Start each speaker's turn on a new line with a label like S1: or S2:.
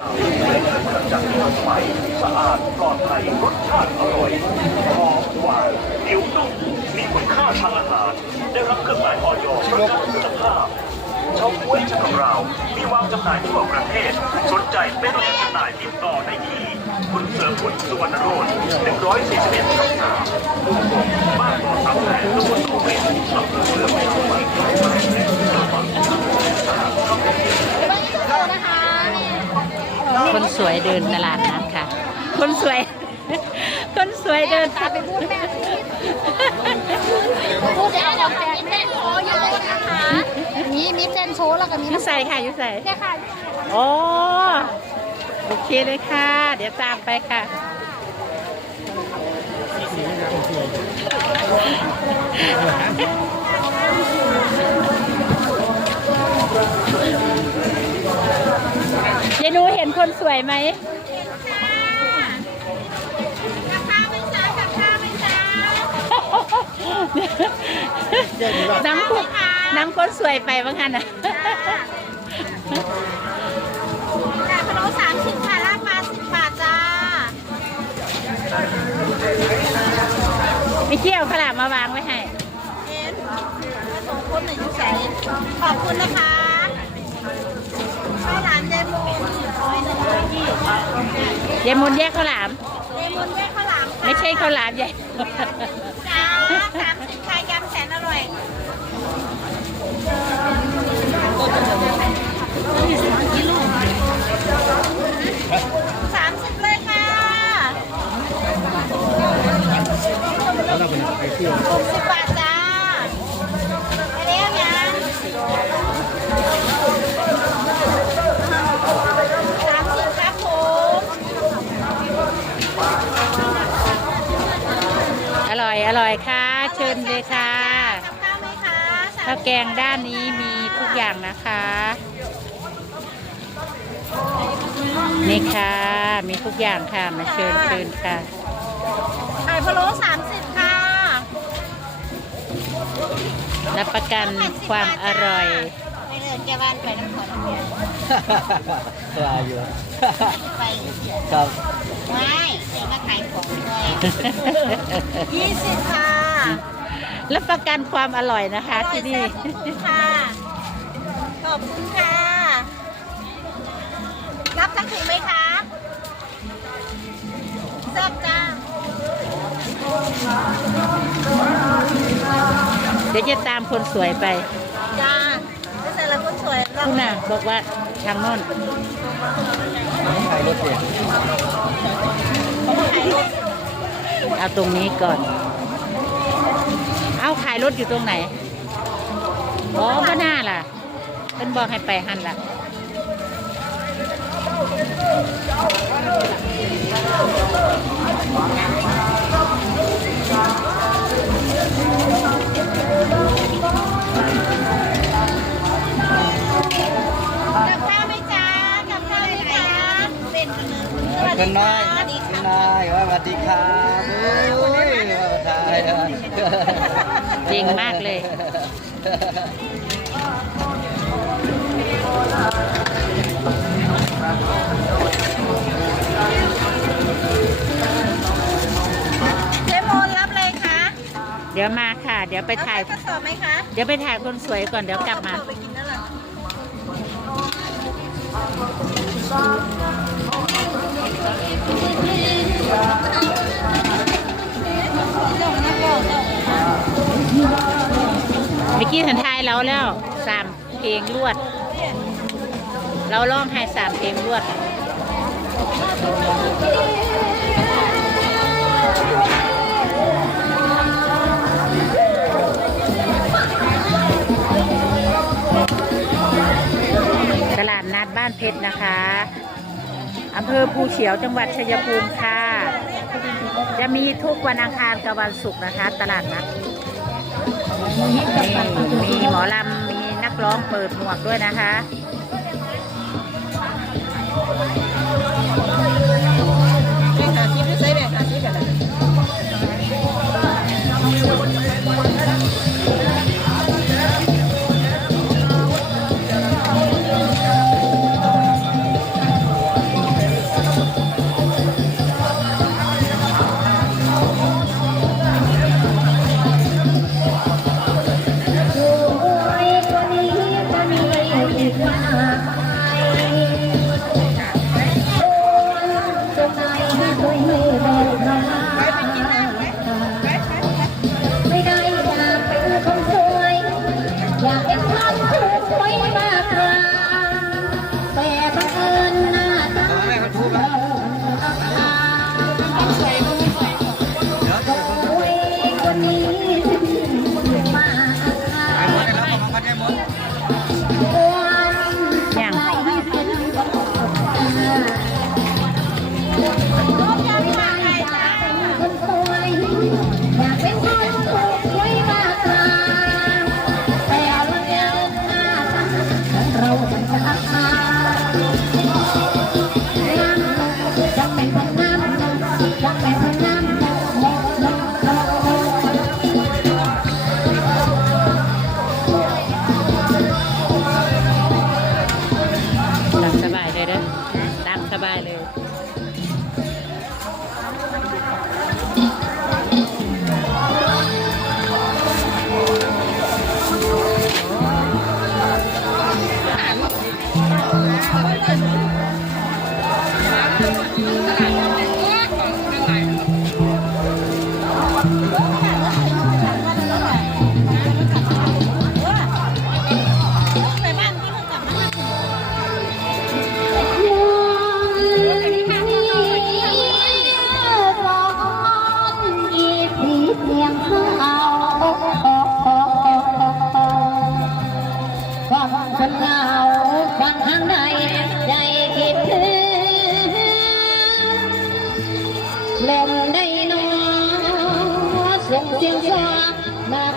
S1: จากสดใหม่สะอาดปลอดภัยรสชาติอร่อยหอมหวานเหนียวนุ่มมีคุณค่าทางอาหาร ได้รับเครื่องหมายออยประกันคุณภาพชาวกล้วยฉบับเรามีวางจำหน่ายทั่วประเทศ สนใจเป็นตัวแทนจำหน่ายติดต่อได้ที่คุณเสริมคุณสุวรรณโรจน์141ช่องสามมุ่งตรงบ้านบ่อสามแสนตำบลโคเวนอำเภอเมืองจังหวัดร้อยเอ็ดจังหวัด
S2: คนสวยเดินตลาดน้ำค่ะ คนสวย คนสวยเดิน
S3: ตาไปพูดแม่พูดได้ของแจกแม่โชว์เยอะนะคะมีมีเส้นโชว์แล้วก็มี
S2: ยุใส่ค่ะยุใส่
S3: เนี่ยค่ะ
S2: โอ้โอเคเลยค่ะ เดี๋ยวตามไปค่ะยาย หนูเห็นคนสวยไหม
S3: กับข้าวไม่ช้ากับข้าวไม่ช้า
S2: น้ำคนน้ำคนสวยไปบ้างกันนะ
S3: ไก่พะโล้สามสิบค่ะราดปลาสิบบาทจ้า
S2: ไม่เกี่ยวขลาบมาวางไว้ให้
S3: เอ็นสองคนหนึ่งอยู่ใสขอบคุณนะคะ ยหนึ่งร้อยยี่
S2: ยายมนแยกข้าวหลาม
S3: เดมูนแยกข้าวหลามค่ะ
S2: ไม่ใช่ข้าวหลามใหญ่
S3: จ้าสามสิบค่ะยำแสนอร่อย
S2: อยอร่อยค่ะ เชิญเลยค่ะ
S3: กับข้าวไหมคะสาม
S2: ข้าวแกงด้านนี้มีทุกอย่างนะคะ นี่ค่ะ มีทุกอย่างค่ะ มาเชิญเชิญค่ะ
S3: ไข่พะโล้สามสิบค่ะ
S2: รับประกันความอร่อย
S3: ไปเลยแกบ้านไปน้ำขอน้ำเบียร์
S4: ปลาอยู่
S3: ไป
S4: ครับ
S3: ไม่เดี๋ยวมาขายของด้วยยี่สิบค่ะ
S2: รับประกันความอร่อยนะคะที่นี่
S3: อร่อยแซ่บทุกค่ะขอบคุณค่ะรับทั้งถุงไหมคะแซ่บจ้า
S2: เดี๋ยวจะตามคนสวยไป
S3: คุ
S2: ณน่ะบอกว่าทางโน้น
S4: ขายรถเสีย
S3: ขายรถ
S2: เอาตรงนี้ก่อน เอาขายรถอยู่ตรงไหน อ๋อก็น่าล่ะ เป็นบอกให้ไปหันล่ะ
S3: กั คุดี
S4: ณน้
S3: ค่ะ
S4: อย
S3: วัสดี
S4: คุณ
S3: ค่ะ
S4: นายว่าสวัสดีครับโอ้ยว่าทาย
S2: จริงมากเลย
S3: เจมอนรับเลยค่ะ
S2: เดี๋ยวมาค่ะ เดี๋ยวไปถ่าย
S3: เอข้อสอบไหมคะ
S2: เดี๋ยวไปถ่ายคนสวยก่อนเดี๋ยวกลับมา
S3: เอไปกินนั่นแหละ
S2: เมื่อกี้ทันทายเราแล้วสามเพลงรวด เราร้องให้สามเพลงรวดตลาดนัดบ้านเพชรนะคะอำเภอภูเขียวจังหวัดชัยภูมิค่ะ จะมีทุกวันอังคารกับวันศุกร์นะคะ ตลาดนัด มีหมอลำมีนักร้องเปิดหมวกด้วยนะคะ
S3: สบายเล
S5: ย Thank you. คนเหงา
S2: บา
S3: ง
S5: ทางใดใจคิดถึงลมได้นอส่งเสียงซอา